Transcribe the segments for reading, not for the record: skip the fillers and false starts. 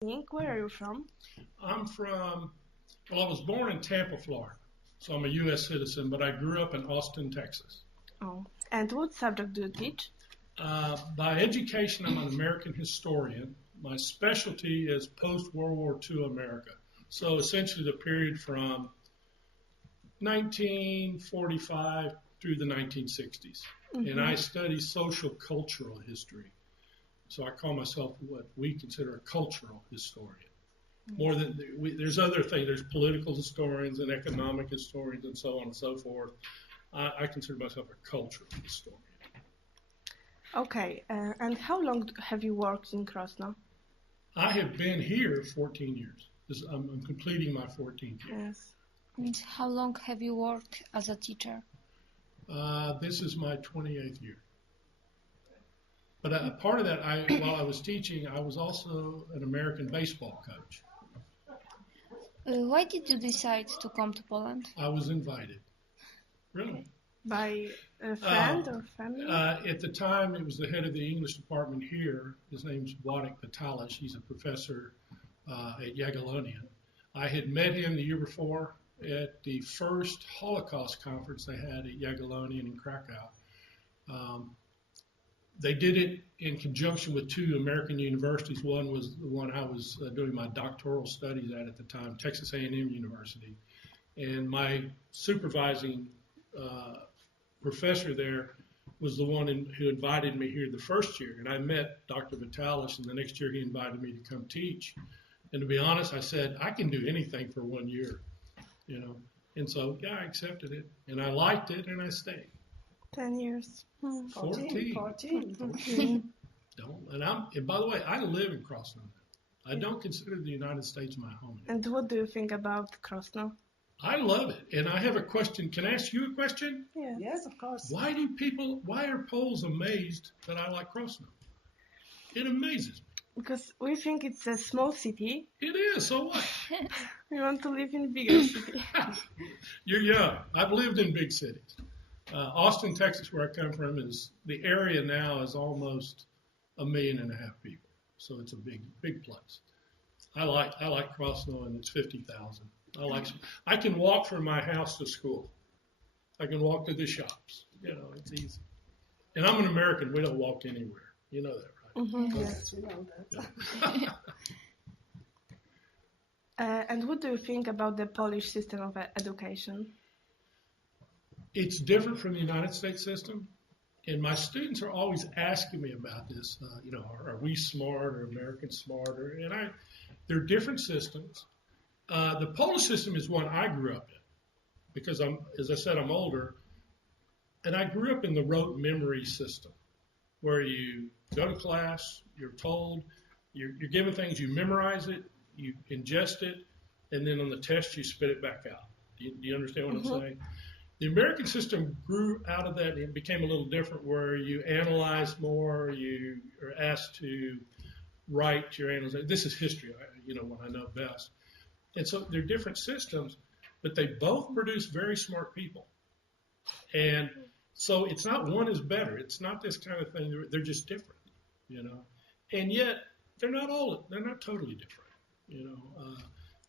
Where are you from? I'm from, well, I was born in Tampa, Florida, so I'm a U.S. citizen, but I grew up in Austin, Texas. Oh. And what subject do you teach? By education, I'm an American historian. My specialty is post-World War II America. So essentially the period from 1945 through the 1960s. And I study social cultural history. So I call myself what we consider a cultural historian. More than there's other things. There's political historians and economic historians and so on and so forth. I consider myself a cultural historian. Okay, and how long have you worked in Krosno? I have been here 14 years. I'm completing my 14th year. Yes. And how long have you worked as a teacher? This is my 28th year. But part of that, while I was teaching, I was also an American baseball coach. Why did you decide to come to Poland? I was invited. Really? By a friend or family? At the time, it was the head of the English department here. His name's Władek Patalish. He's a professor at Jagiellonian. I had met him the year before at the first Holocaust conference they had at Jagiellonian in Krakow. They did it in conjunction with two American universities. One was the one I was doing my doctoral studies at the time, Texas A&M University. And my supervising professor there was the one who invited me here the first year. And I met Dr. Vitalis, and the next year he invited me to come teach. And to be honest, I said, I can do anything for 1 year, you know. And so, yeah, I accepted it, and I liked it, and I stayed. 10 years. 14. 14. And by the way, I live in Krosno. I don't consider the United States my home anymore. And what do you think about Krosno? I love it. And I have a question. Can I ask you a question? Yeah. Yes, of course. Why are Poles amazed that I like Krosno? It amazes me. Because we think it's a small city. It is, so what? We want to live in a bigger city. You're young. I've lived in big cities. Austin, Texas, where I come from, is the area now is almost 1.5 million people. So it's a big place. I like Krosno, and it's 50,000. I can walk from my house to school. I can walk to the shops. You know, it's easy. And I'm an American. We don't walk anywhere. You know that, right? Mm-hmm. Yes, we know that. And what do you think about the Polish system of education? It's different from the United States system. And my students are always asking me about this. You know, are we smart or Americans smarter? And they're different systems. The Polish system is one I grew up in because as I said, I'm older, and I grew up in the rote memory system where you go to class, you're told, you're given things, you memorize it, you ingest it, and then on the test you spit it back out. Do you understand what I'm saying? The American system grew out of that, and it became a little different where you analyze more, you are asked to write your analysis. This is history, what I know best. And so they're different systems, but they both produce very smart people. And so it's not one is better. It's not this kind of thing. They're just different, you know. And yet they're not totally different,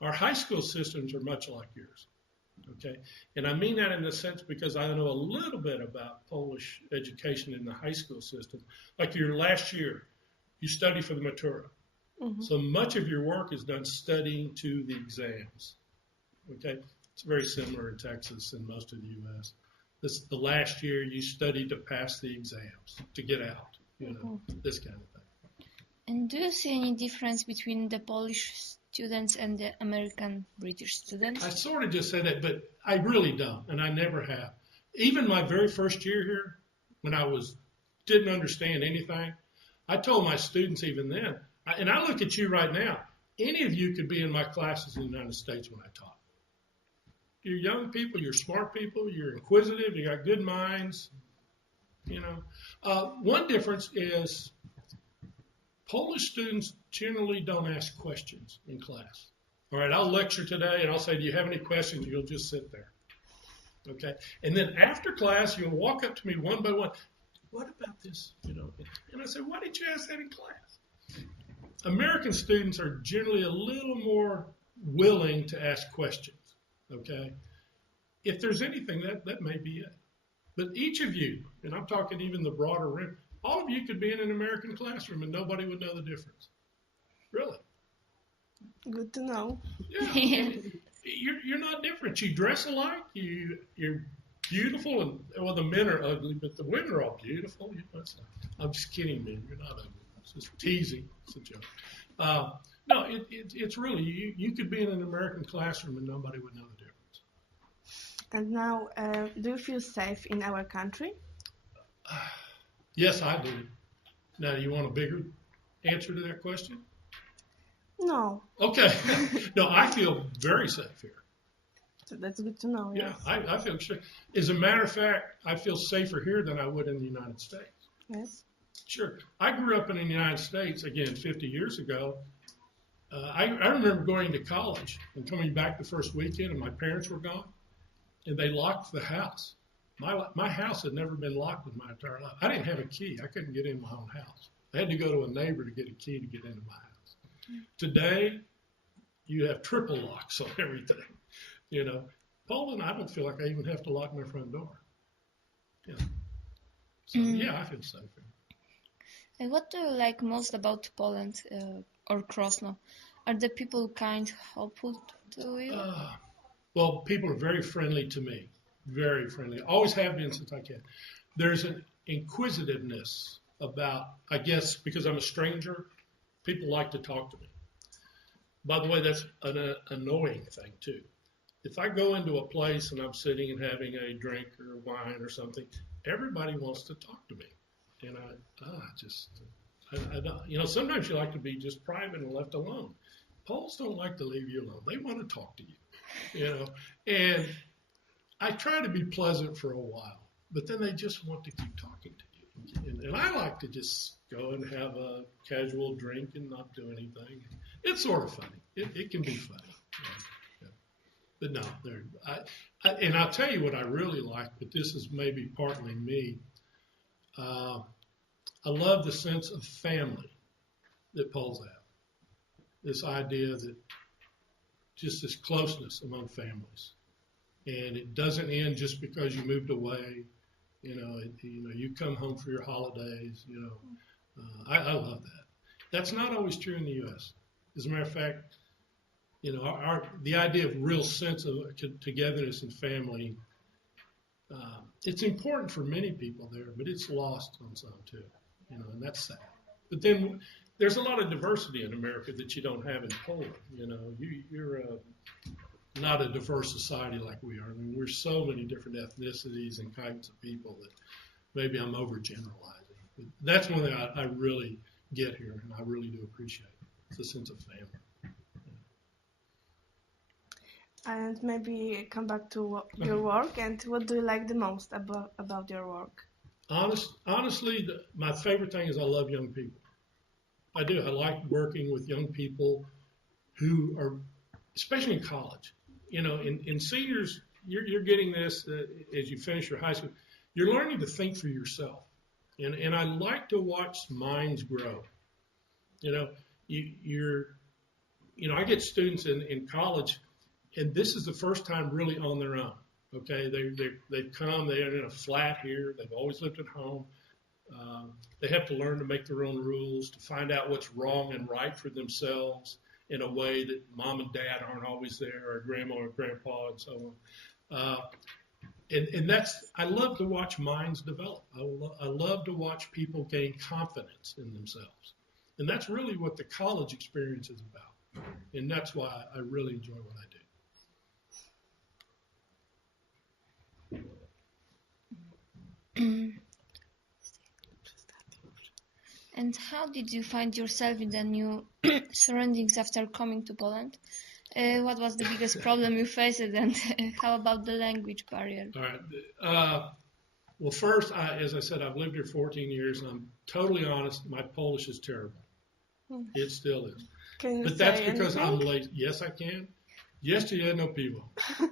Our high school systems are much like yours, okay? And I mean that in the sense because I know a little bit about Polish education in the high school system. Like your last year, you study for the Matura. So much of your work is done studying to the exams. Okay, it's very similar in Texas and most of the U.S. The last year you study to pass the exams to get out. This kind of thing. And do you see any difference between the Polish students and the American British students? I sort of just said that, but I really don't, and I never have. Even my very first year here, when I didn't understand anything, I told my students even then. And I look at you right now. Any of you could be in my classes in the United States when I taught. You're young people, you're smart people, you're inquisitive, you got good minds. One difference is Polish students generally don't ask questions in class. All right, I'll lecture today and I'll say, do you have any questions? You'll just sit there. Okay? And then after class, you'll walk up to me one by one. What about this? And I say, why didn't you ask that in class? American students are generally a little more willing to ask questions, okay? If there's anything, that may be it. But each of you, and I'm talking even the broader rim, all of you could be in an American classroom and nobody would know the difference. Really. Good to know. Yeah. You're not different. You dress alike. You're beautiful, and well, the men are ugly, but the women are all beautiful. I'm just kidding, men. You're not ugly. It's just teasing. It's a joke. No, it's really you could be in an American classroom and nobody would know the difference. And now, do you feel safe in our country? Yes, I do. Now, you want a bigger answer to that question? No. Okay. No, I feel very safe here. So that's good to know. Yeah, Yes. I feel sure. As a matter of fact, I feel safer here than I would in the United States. Yes. Sure. I grew up in the United States, again, 50 years ago. I remember going to college and coming back the first weekend, and my parents were gone, and they locked the house. My house had never been locked in my entire life. I didn't have a key. I couldn't get in my own house. I had to go to a neighbor to get a key to get into my house. Today, you have triple locks on everything. You know, Poland, I don't feel like I even have to lock my front door. Yeah. So, yeah, I feel safer. And what do you like most about Poland or Krosno? Are the people kind, helpful to you? Well, people are very friendly to me. Very friendly. Always have been since I can. There's an inquisitiveness about, I guess, because I'm a stranger, people like to talk to me. By the way, that's an annoying thing, too. If I go into a place and I'm sitting and having a drink or wine or something, everybody wants to talk to me. And I don't, you know, sometimes you like to be just private and left alone. Poles don't like to leave you alone. They want to talk to you, you know. And I try to be pleasant for a while, but then they just want to keep talking to you. And I like to just go and have a casual drink and not do anything. It's sort of funny. It can be funny. Yeah. But no, and I'll tell you what I really like, but this is maybe partly me. I love the sense of family that Poles have. This idea that just this closeness among families. And it doesn't end just because you moved away. You know, you come home for your holidays. You know, I love that. That's not always true in the U.S. As a matter of fact, you know, the idea of real sense of togetherness and family, it's important for many people there, but it's lost on some too. You know, and that's sad. But then there's a lot of diversity in America that you don't have in Poland. You know, you're not a diverse society like we are. I mean, we're so many different ethnicities and kinds of people that maybe I'm overgeneralizing. But that's one thing I really get here, and I really do appreciate. It's a sense of family. And maybe come back to your work. And what do you like the most about your work? Honestly, my favorite thing is I love young people. I do. I like working with young people who are, especially in college. You know, in seniors, you're getting this as you finish your high school. You're learning to think for yourself. And I like to watch minds grow. You know, I get students in college, and this is the first time really on their own. Okay, they've come, they're in a flat here, they've always lived at home. They have to learn to make their own rules, to find out what's wrong and right for themselves in a way that mom and dad aren't always there, or grandma or grandpa and so on. And I love to watch minds develop. I love to watch people gain confidence in themselves. And that's really what the college experience is about. And that's why I really enjoy what I do. And how did you find yourself in the new surroundings after coming to Poland? What was the biggest problem you faced, and how about the language barrier? All right. Well, first, as I said, I've lived here 14 years, and I'm totally honest, my Polish is terrible. It still is. Can you But that's say because anything? I'm lazy. Yes, I can. Jeszcze jedno piwo. All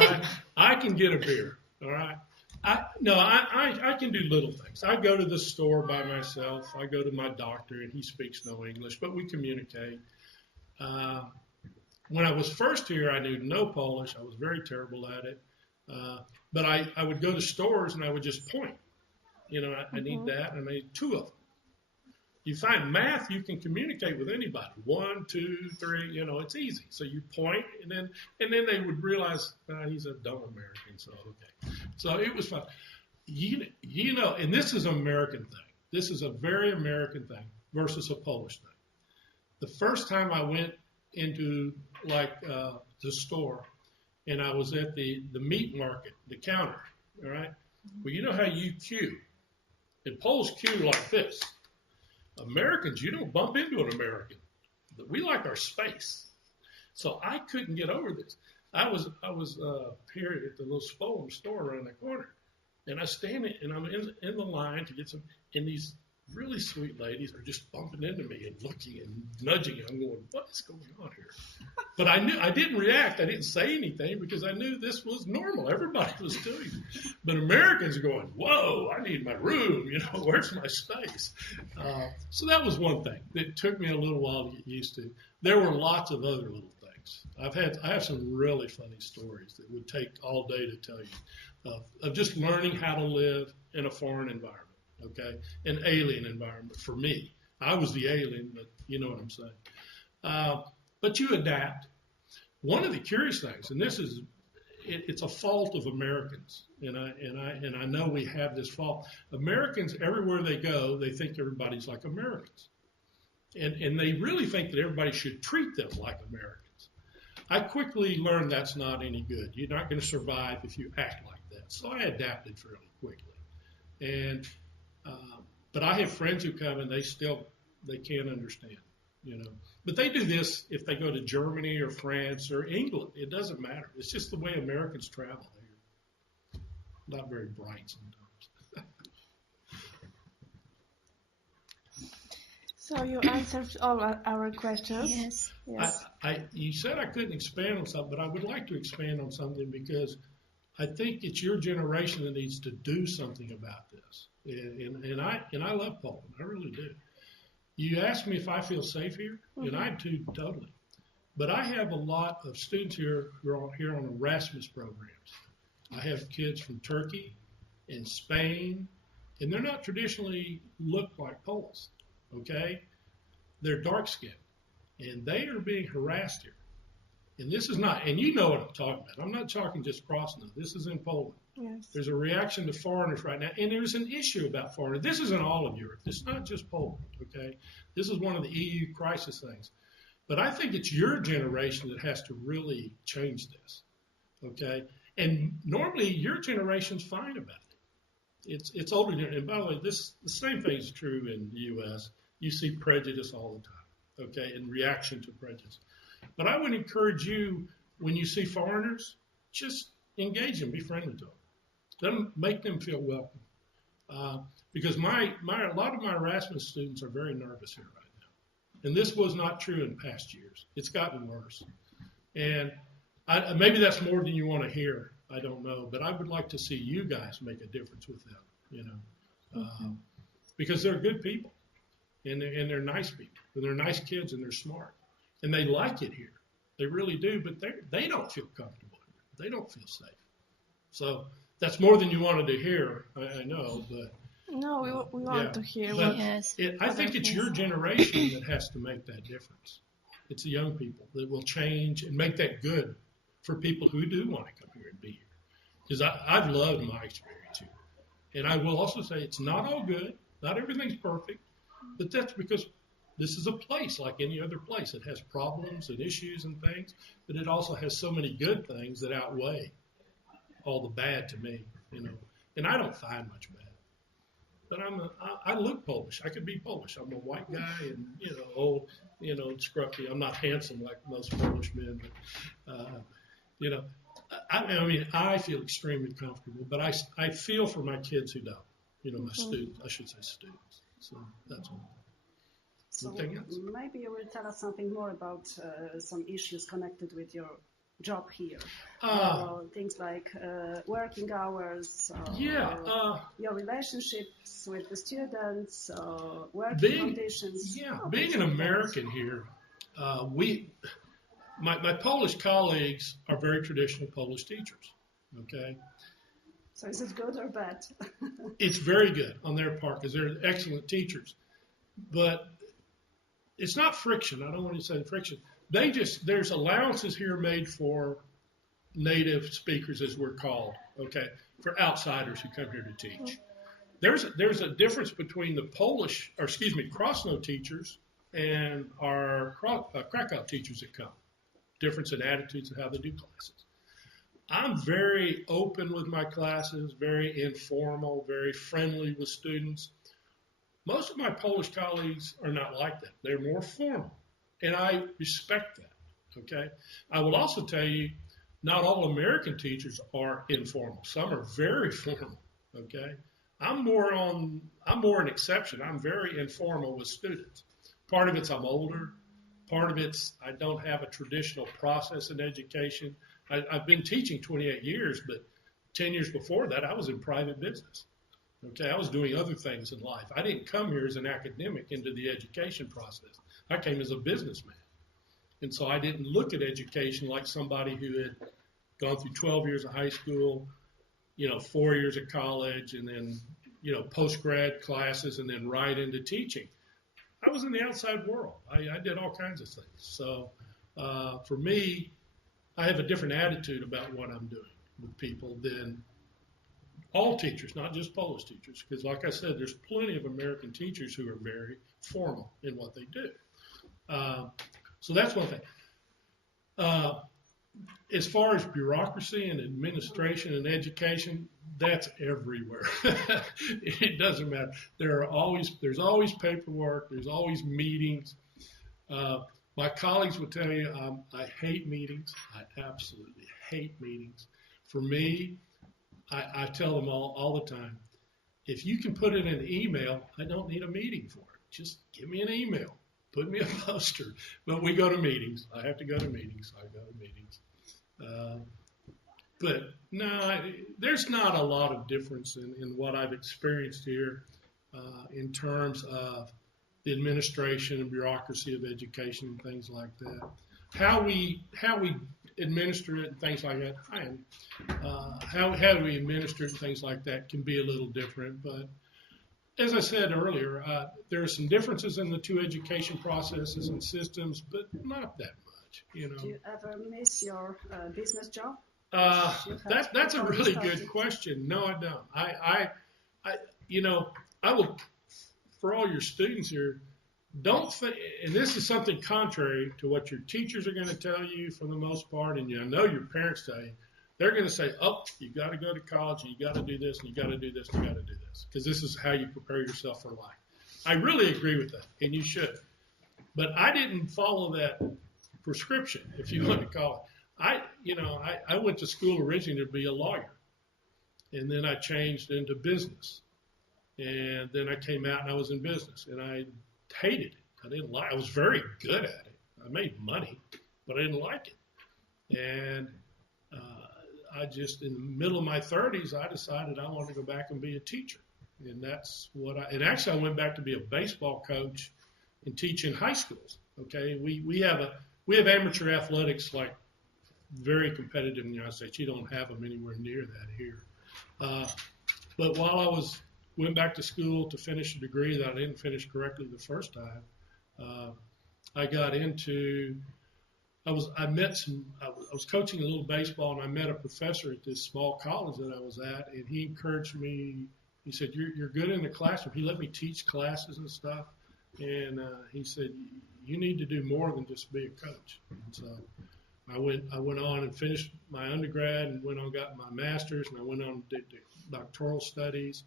right. I can get a beer. All right. I can do little things. I go to the store by myself. I go to my doctor, and he speaks no English, but we communicate. When I was first here, I knew no Polish. I was very terrible at it. But I would go to stores, and I would just point. I need that, and I need two of them. You find math, you can communicate with anybody. 1, 2, 3, it's easy. So you point, and then they would realize he's a dumb American, so okay. So it was fun. And this is an American thing. This is a very American thing versus a Polish thing. The first time I went into the store, and I was at the meat market, the counter, all right? Well, you know how you queue. And Poles queue like this. Americans, you don't bump into an American. We like our space. So I couldn't get over this. I was here at the little Spolem store around the corner, and I stand and I'm in the line to get some, and these really sweet ladies are just bumping into me and looking and nudging. I'm going, what is going on here? But I didn't react. I didn't say anything because I knew this was normal. Everybody was doing it. But Americans are going, whoa, I need my room. Where's my space? So that was one thing that took me a little while to get used to. There were lots of other little things. I have some really funny stories that would take all day to tell you of just learning how to live in a foreign environment. Okay, an alien environment for me. I was the alien, but you know what I'm saying. But you adapt. One of the curious things, and this is, it's a fault of Americans, and I know we have this fault. Americans, everywhere they go, they think everybody's like Americans, and they really think that everybody should treat them like Americans. I quickly learned that's not any good. You're not going to survive if you act like that. So I adapted fairly quickly, and but I have friends who come and they can't understand, But they do this if they go to Germany or France or England. It doesn't matter. It's just the way Americans travel. They're not very bright sometimes. So you answered all our questions. Yes. You said I couldn't expand on something, but I would like to expand on something because I think it's your generation that needs to do something about this. And I love Poland. I really do. You asked me if I feel safe here, and I do totally. But I have a lot of students here who are here on Erasmus programs. I have kids from Turkey and Spain, and they're not traditionally looked like Poles, okay? They're dark-skinned, and they are being harassed here. And this is not, and you know what I'm talking about. I'm not talking just crossing them. This is in Poland. Yes. There's a reaction to foreigners right now, and there's an issue about foreigners. This isn't all of Europe. It's not just Poland, okay? This is one of the EU crisis things. But I think it's your generation that has to really change this, okay? And normally your generation's fine about it. It's older. And by the way, the same thing is true in the U.S. You see prejudice all the time, okay, in reaction to prejudice. But I would encourage you, when you see foreigners, just engage them, be friendly to them. Make them feel welcome. Because a lot of my Erasmus students are very nervous here right now. And this was not true in past years. It's gotten worse. And maybe that's more than you want to hear. I don't know. But I would like to see you guys make a difference with them, because they're good people. And they're nice people. And they're nice kids, and they're smart. And they like it here. They really do. But they don't feel comfortable here. They don't feel safe. So that's more than you wanted to hear, I know, but no, we want to hear. But Yes. I think it's your generation that has to make that difference. It's the young people that will change and make that good for people who do want to come here and be here. Because I've loved my experience here. And I will also say it's not all good. Not everything's perfect. But that's because this is a place like any other place. It has problems and issues and things, but it also has so many good things that outweigh all the bad to me, And I don't find much bad. But I look Polish. I could be Polish. I'm a white guy and, old, scruffy. I'm not handsome like most Polish men, but, I feel extremely comfortable, but I feel for my kids who don't, my students, I should say students. So that's all. So maybe you will tell us something more about some issues connected with your job here? Things like working hours, Yeah. your relationships with the students, working Being, conditions. yeah, Oh, being things an like that. American here, my Polish colleagues are very traditional Polish teachers. Okay, So is it good or bad? it's very good on their part because they're excellent teachers. But it's not friction. I don't want to say friction. There's allowances here made for native speakers, as we're called. Okay, for outsiders who come here to teach. There's a difference between the Polish, or excuse me, Krosno teachers and our Krakow teachers that come. Difference in attitudes and how they do classes. I'm very open with my classes, very informal, very friendly with students. Most of my Polish colleagues are not like that. They're more formal, and I respect that. Okay. I will also tell you, not all American teachers are informal. Some are very formal. Okay. I'm more an exception. I'm very informal with students. Part of it's I'm older. Part of it's I don't have a traditional process in education. I've been teaching 28 years, but 10 years before that, I was in private business. Okay, I was doing other things in life. I didn't come here as an academic into the education process. I came as a businessman. And so I didn't look at education like somebody who had gone through 12 years of high school, 4 years of college, and then, post-grad classes, and then right into teaching. I was in the outside world. I did all kinds of things. So for me, I have a different attitude about what I'm doing with people than all teachers, not just Polish teachers. Because like I said, there's plenty of American teachers who are very formal in what they do. So that's one thing. As far as bureaucracy and administration and education, that's everywhere. It doesn't matter. There's always paperwork. There's always meetings. My colleagues will tell you I hate meetings. I absolutely hate meetings. For me, I tell them all the time, if you can put it in an email, I don't need a meeting for it. Just give me an email. Put me a poster. But we go to meetings. I have to go to meetings. I go to meetings. But no, there's not a lot of difference in what I've experienced here in terms of the administration and bureaucracy of education and things like that. How we administer it and things like that, how we administer it and things like that can be a little different. But as I said earlier, there are some differences in the two education processes and systems, but not that much. Do you ever miss your business job? That's a really good question. No, I don't. I will, for all your students here, don't think, and this is something contrary to what your teachers are going to tell you for the most part, and I know your parents tell you. They're going to say, oh, you got to go to college, and you got to do this, and you got to do this, and you got to do this, because this is how you prepare yourself for life. I really agree with that, and you should. But I didn't follow that prescription, if you want to call it. I went to school originally to be a lawyer, and then I changed into business, and then I came out and I was in business, and I hated it. I didn't like. I was very good at it. I made money, but I didn't like it, and I just, in the middle of my 30s, I decided I wanted to go back and be a teacher. And that's what and actually I went back to be a baseball coach and teach in high schools. Okay. We have amateur athletics, like very competitive in the United States. You don't have them anywhere near that here. But while I went back to school to finish a degree that I didn't finish correctly the first time, I got into, I was coaching a little baseball, and I met a professor at this small college that I was at, and he encouraged me. He said, you're good in the classroom. He let me teach classes and stuff, and he said, you need to do more than just be a coach. And so I went on and finished my undergrad, and went on and got my master's, and I went on and did doctoral studies,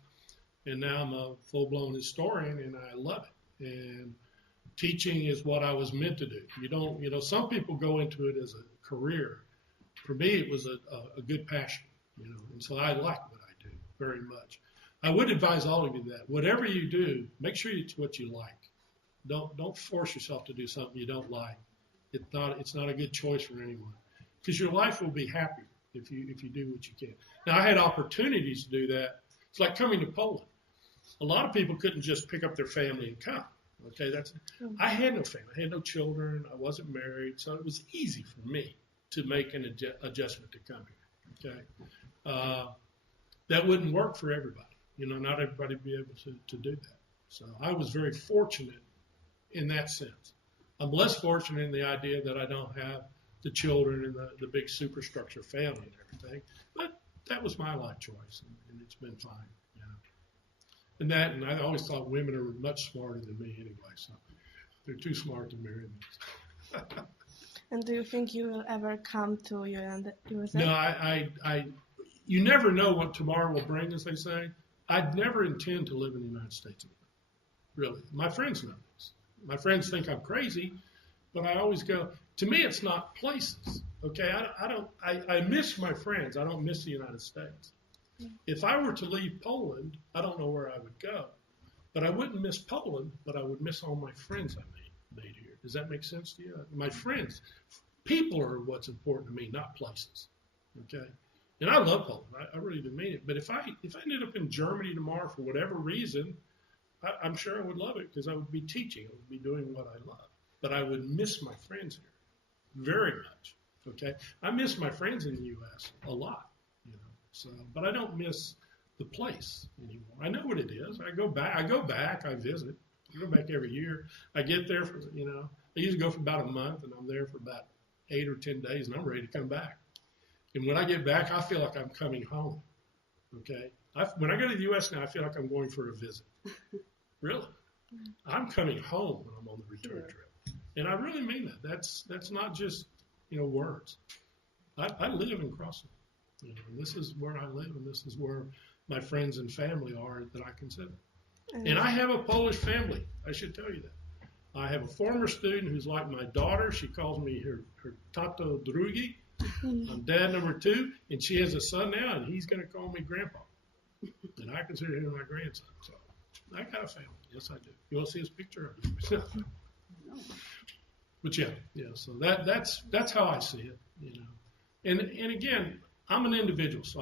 and now I'm a full-blown historian, and I love it. And teaching is what I was meant to do. Some people go into it as a career. For me, it was a good passion, and so I like what I do very much. I would advise all of you that whatever you do, make sure it's what you like. Don't force yourself to do something you don't like. It's not a good choice for anyone. because your life will be happier if you do what you can. Now, I had opportunities to do that. It's like coming to Poland. A lot of people couldn't just pick up their family and come. Okay, I had no family. I had no children. I wasn't married, so it was easy for me to make an adjustment to come here. Okay, that wouldn't work for everybody. Not everybody would be able to do that. So I was very fortunate in that sense. I'm less fortunate in the idea that I don't have the children and the big superstructure family and everything. But that was my life choice, and it's been fine. And I always thought women are much smarter than me anyway, so they're too smart to marry me. And do you think you will ever come to USA? No, you never know what tomorrow will bring, as they say. I'd never intend to live in the United States of America, really. My friends know this. My friends think I'm crazy, but I always go, to me, it's not places, okay? I miss my friends. I don't miss the United States. If I were to leave Poland, I don't know where I would go. But I wouldn't miss Poland, but I would miss all my friends I made here. Does that make sense to you? My friends, people are what's important to me, not places. Okay? And I love Poland. I really do mean it. But if I ended up in Germany tomorrow for whatever reason, I'm sure I would love it because I would be teaching. I would be doing what I love. But I would miss my friends here very much. Okay? I miss my friends in the U.S. a lot. So, but I don't miss the place anymore. I know what it is. I go back. I visit. I go back every year. I get there for, I usually go for about a month, and I'm there for about 8 or 10 days, and I'm ready to come back. And when I get back, I feel like I'm coming home. Okay? When I go to the U.S. now, I feel like I'm going for a visit. Really. I'm coming home when I'm on the return trip. And I really mean that. That's not just, words. I live in Crossing. This is where I live, and this is where my friends and family are that I consider. And I have a Polish family. I should tell you that. I have a former student who's like my daughter. She calls me her tato drugi. I'm dad number 2, and she has a son now, and he's going to call me grandpa. And I consider him my grandson. So I got a family. Yes, I do. You want to see his picture? But yeah. So that's how I see it. And again, I'm an individual, so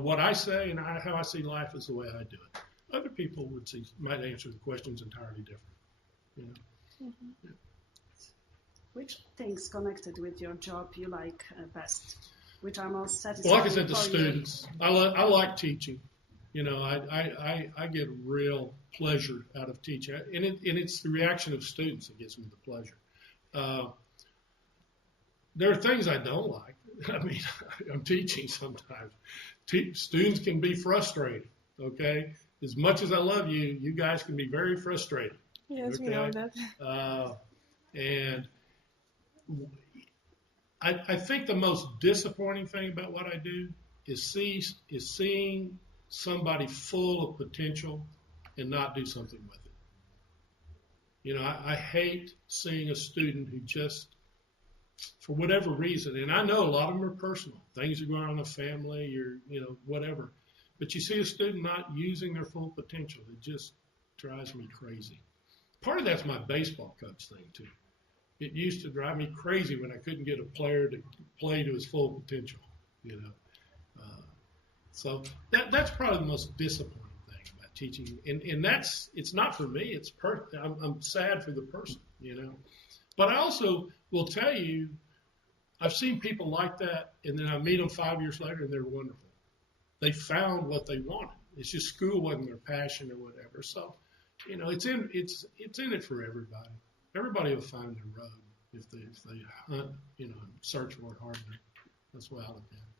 what I say and how I see life is the way I do it. Other people might answer the questions entirely different. Mm-hmm. Which things connected with your job you like best? Which are most satisfying? Well, like I said, the students. I like teaching. I get real pleasure out of teaching, and it's the reaction of students that gives me the pleasure. There are things I don't like. I mean, I'm teaching sometimes. Students can be frustrating, okay? As much as I love you, you guys can be very frustrating. Yes, okay? we know that. And I think the most disappointing thing about what I do is seeing somebody full of potential and not do something with it. I hate seeing a student who just, for whatever reason, and I know a lot of them are personal. Things are going on in the family or, whatever. But you see a student not using their full potential. It just drives me crazy. Part of that's my baseball coach thing, too. It used to drive me crazy when I couldn't get a player to play to his full potential, So that's probably the most disappointing thing about teaching. And it's not for me. I'm sad for the person, But I also will tell you, I've seen people like that, and then I meet them 5 years later, and they're wonderful. They found what they wanted. It's just school wasn't their passion or whatever. So, it's in it for everybody. Everybody will find their road if they hunt, and search for it hard enough. That's the way I look at it.